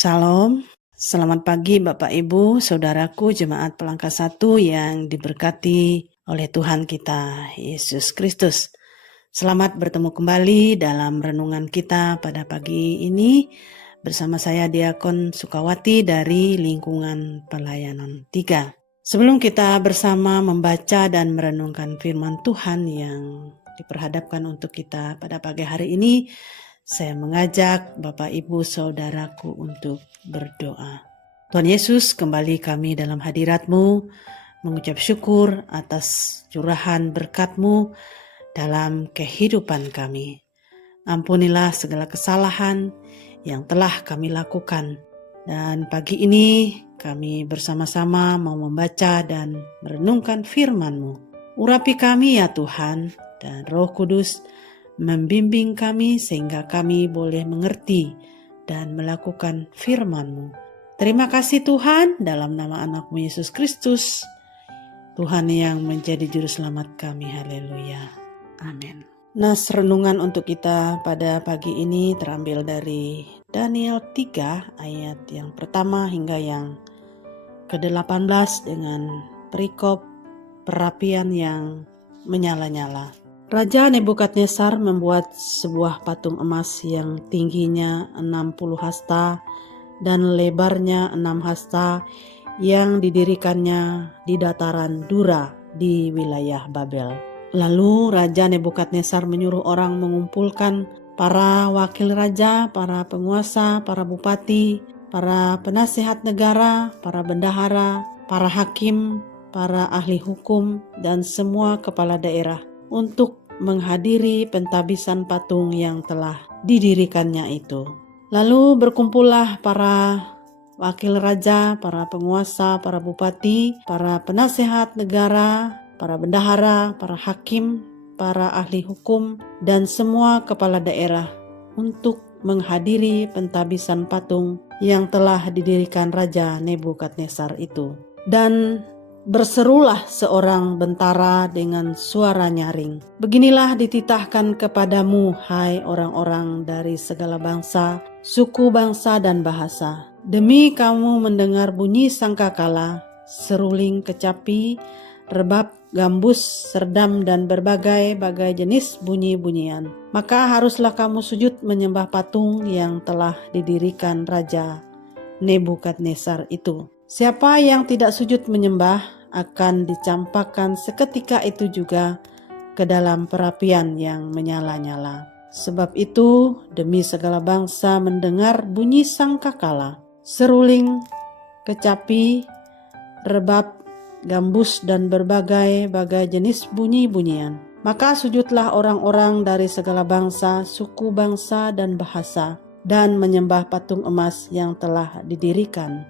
Salam, selamat pagi Bapak Ibu, Saudaraku Jemaat Pelangka 1 yang diberkati oleh Tuhan kita, Yesus Kristus. Selamat bertemu kembali dalam renungan kita pada pagi ini bersama saya Diakon Sukawati dari Lingkungan Pelayanan 3. Sebelum kita bersama membaca dan merenungkan firman Tuhan yang diperhadapkan untuk kita pada pagi hari ini, saya mengajak Bapak Ibu Saudaraku untuk berdoa. Tuhan Yesus, kembali kami dalam hadirat-Mu, mengucap syukur atas curahan berkat-Mu dalam kehidupan kami. Ampunilah segala kesalahan yang telah kami lakukan. Dan pagi ini kami bersama-sama mau membaca dan merenungkan firman-Mu. Urapi kami ya Tuhan, dan Roh Kudus membimbing kami sehingga kami boleh mengerti dan melakukan firman-Mu. Terima kasih Tuhan, dalam nama anak-Mu Yesus Kristus, Tuhan yang menjadi juru selamat kami. Haleluya. Amin. Nas renungan untuk kita pada pagi ini terambil dari Daniel 3 ayat yang pertama hingga yang ke-18 dengan perikop perapian yang menyala-nyala. Raja Nebukadnezar membuat sebuah patung emas yang tingginya 60 hasta dan lebarnya 6 hasta yang didirikannya di dataran Dura di wilayah Babel. Lalu Raja Nebukadnezar menyuruh orang mengumpulkan para wakil raja, para penguasa, para bupati, para penasihat negara, para bendahara, para hakim, para ahli hukum, dan semua kepala daerah untuk menghadiri pentabisan patung yang telah didirikannya itu. Lalu berkumpullah para wakil raja, para penguasa, para bupati, para penasehat negara, para bendahara, para hakim, para ahli hukum, dan semua kepala daerah untuk menghadiri pentabisan patung yang telah didirikan Raja Nebukadnezar itu. Dan berserulah seorang bentara dengan suara nyaring. Beginilah dititahkan kepadamu, hai orang-orang dari segala bangsa, suku, bangsa, dan bahasa. Demi kamu mendengar bunyi sangkakala, seruling, kecapi, rebab, gambus, serdam, dan berbagai-bagai jenis bunyi-bunyian. Maka haruslah kamu sujud menyembah patung yang telah didirikan Raja Nebukadnezar itu. Siapa yang tidak sujud menyembah akan dicampakkan seketika itu juga ke dalam perapian yang menyala-nyala. Sebab itu, demi segala bangsa mendengar bunyi sangkakala, seruling, kecapi, rebab, gambus, dan berbagai-bagai jenis bunyi-bunyian. Maka sujudlah orang-orang dari segala bangsa, suku, bangsa, dan bahasa, dan menyembah patung emas yang telah didirikan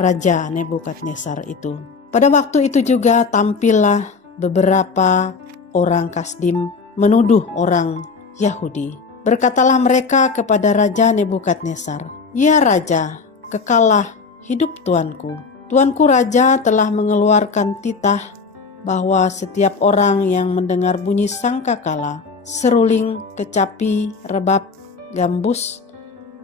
Raja Nebukadnezar itu. Pada waktu itu juga tampillah beberapa orang Kasdim menuduh orang Yahudi. Berkatalah mereka kepada Raja Nebukadnezar, "Ya Raja, kekallah hidup tuanku. Tuanku Raja telah mengeluarkan titah bahwa setiap orang yang mendengar bunyi sangkakala, seruling, kecapi, rebab, gambus,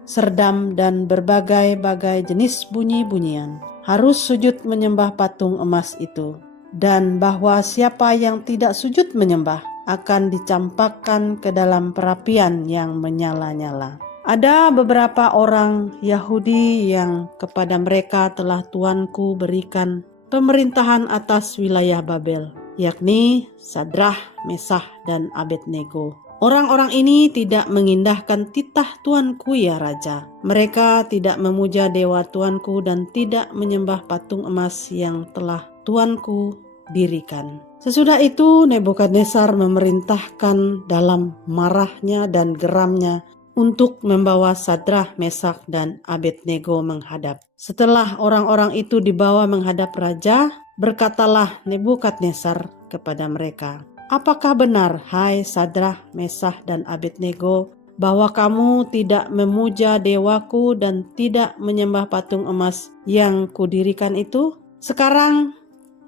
serdam, dan berbagai-bagai jenis bunyi-bunyian harus sujud menyembah patung emas itu, dan bahwa siapa yang tidak sujud menyembah akan dicampakkan ke dalam perapian yang menyala-nyala." Ada beberapa orang Yahudi yang kepada mereka telah Tuanku berikan pemerintahan atas wilayah Babel, yakni Sadrah, Mesah, dan Abednego. Orang-orang ini tidak mengindahkan titah Tuanku ya Raja. Mereka tidak memuja dewa Tuanku dan tidak menyembah patung emas yang telah Tuanku dirikan. Sesudah itu Nebukadnezar memerintahkan dalam marahnya dan geramnya untuk membawa Sadrah, Mesak, dan Abednego menghadap. Setelah orang-orang itu dibawa menghadap raja, berkatalah Nebukadnezar kepada mereka, "Apakah benar, hai Sadrah, Mesah, dan Abednego, bahwa kamu tidak memuja dewaku dan tidak menyembah patung emas yang kudirikan itu? Sekarang,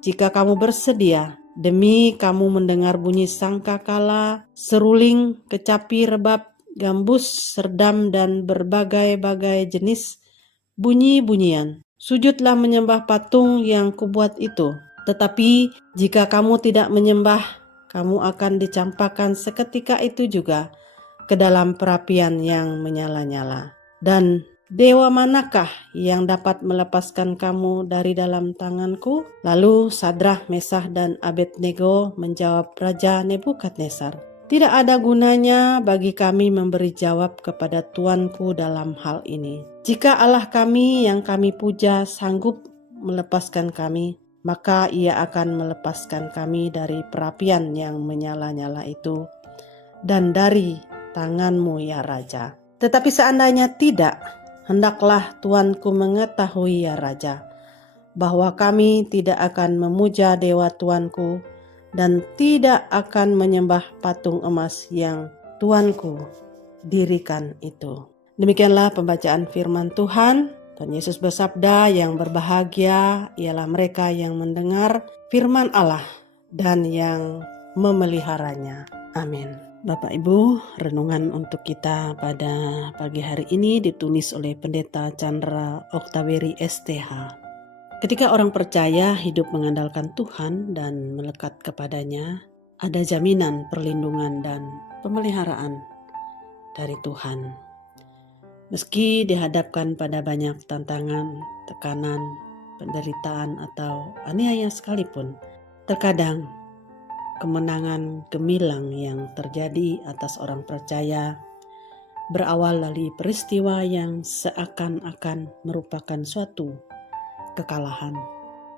jika kamu bersedia, demi kamu mendengar bunyi sangkakala, seruling, kecapi, rebab, gambus, serdam, dan berbagai-bagai jenis bunyi-bunyian. Sujudlah menyembah patung yang kubuat itu. Tetapi jika kamu tidak menyembah, kamu akan dicampakkan seketika itu juga ke dalam perapian yang menyala-nyala. Dan dewa manakah yang dapat melepaskan kamu dari dalam tanganku? Lalu Sadrah, Mesah, dan Abednego menjawab Raja Nebukadnezar, tidak ada gunanya bagi kami memberi jawab kepada tuanku dalam hal ini. Jika Allah kami yang kami puja sanggup melepaskan kami, maka ia akan melepaskan kami dari perapian yang menyala-nyala itu dan dari tanganmu ya Raja. Tetapi seandainya tidak, hendaklah tuanku mengetahui ya Raja, bahwa kami tidak akan memuja dewa tuanku dan tidak akan menyembah patung emas yang tuanku dirikan itu. Demikianlah pembacaan firman Tuhan. Tuhan Yesus bersabda, yang berbahagia ialah mereka yang mendengar firman Allah dan yang memeliharanya. Amin. Bapak Ibu, renungan untuk kita pada pagi hari ini ditulis oleh Pendeta Chandra Oktaweri STH. Ketika orang percaya hidup mengandalkan Tuhan dan melekat kepadanya, ada jaminan perlindungan dan pemeliharaan dari Tuhan. Meski dihadapkan pada banyak tantangan, tekanan, penderitaan, atau aniaya sekalipun, terkadang kemenangan gemilang yang terjadi atas orang percaya berawal dari peristiwa yang seakan-akan merupakan suatu kekalahan.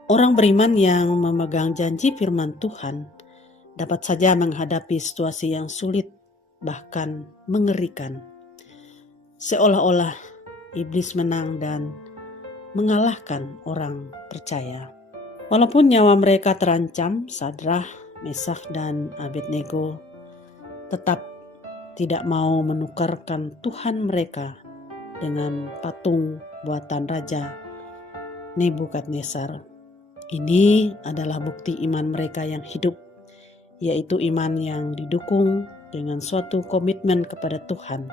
Orang beriman yang memegang janji firman Tuhan dapat saja menghadapi situasi yang sulit, bahkan mengerikan. Seolah-olah iblis menang dan mengalahkan orang percaya. Walaupun nyawa mereka terancam, Sadrah, Mesah, dan Abednego tetap tidak mau menukarkan Tuhan mereka dengan patung buatan Raja Nebukadnezar. Ini adalah bukti iman mereka yang hidup, yaitu iman yang didukung dengan suatu komitmen kepada Tuhan.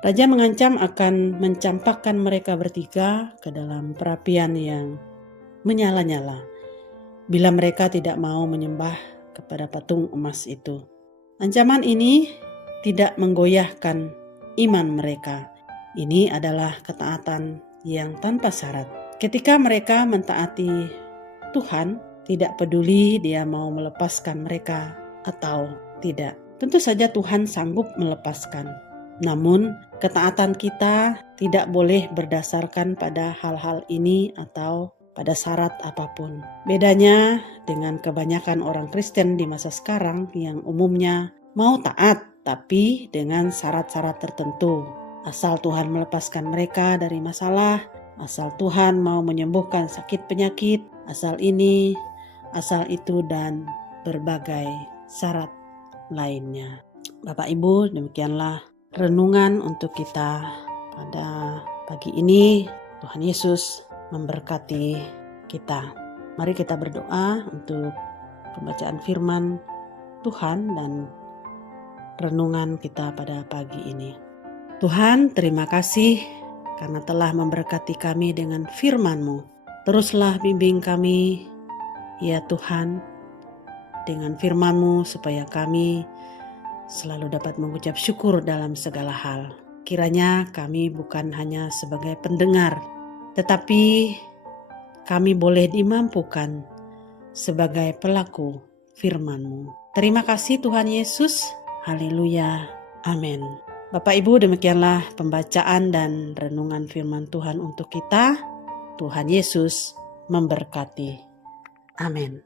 Raja mengancam akan mencampakkan mereka bertiga ke dalam perapian yang menyala-nyala bila mereka tidak mau menyembah kepada patung emas itu. Ancaman ini tidak menggoyahkan iman mereka. Ini adalah ketaatan yang tanpa syarat. Ketika mereka mentaati Tuhan, tidak peduli dia mau melepaskan mereka atau tidak. Tentu saja Tuhan sanggup melepaskan. Namun, ketaatan kita tidak boleh berdasarkan pada hal-hal ini atau pada syarat apapun. Bedanya dengan kebanyakan orang Kristen di masa sekarang yang umumnya mau taat tapi dengan syarat-syarat tertentu. Asal Tuhan melepaskan mereka dari masalah, asal Tuhan mau menyembuhkan sakit penyakit, asal ini, asal itu, dan berbagai syarat lainnya. Bapak Ibu, demikianlah renungan untuk kita pada pagi ini. Tuhan Yesus memberkati kita. Mari kita berdoa untuk pembacaan firman Tuhan dan renungan kita pada pagi ini. Tuhan, terima kasih karena telah memberkati kami dengan firman-Mu. Teruslah bimbing kami, ya Tuhan, dengan firman-Mu supaya kami selalu dapat mengucap syukur dalam segala hal. Kiranya kami bukan hanya sebagai pendengar, tetapi kami boleh dimampukan sebagai pelaku firman-Mu. Terima kasih Tuhan Yesus. Haleluya. Amin. Bapak Ibu, demikianlah pembacaan dan renungan firman Tuhan untuk kita. Tuhan Yesus memberkati. Amin.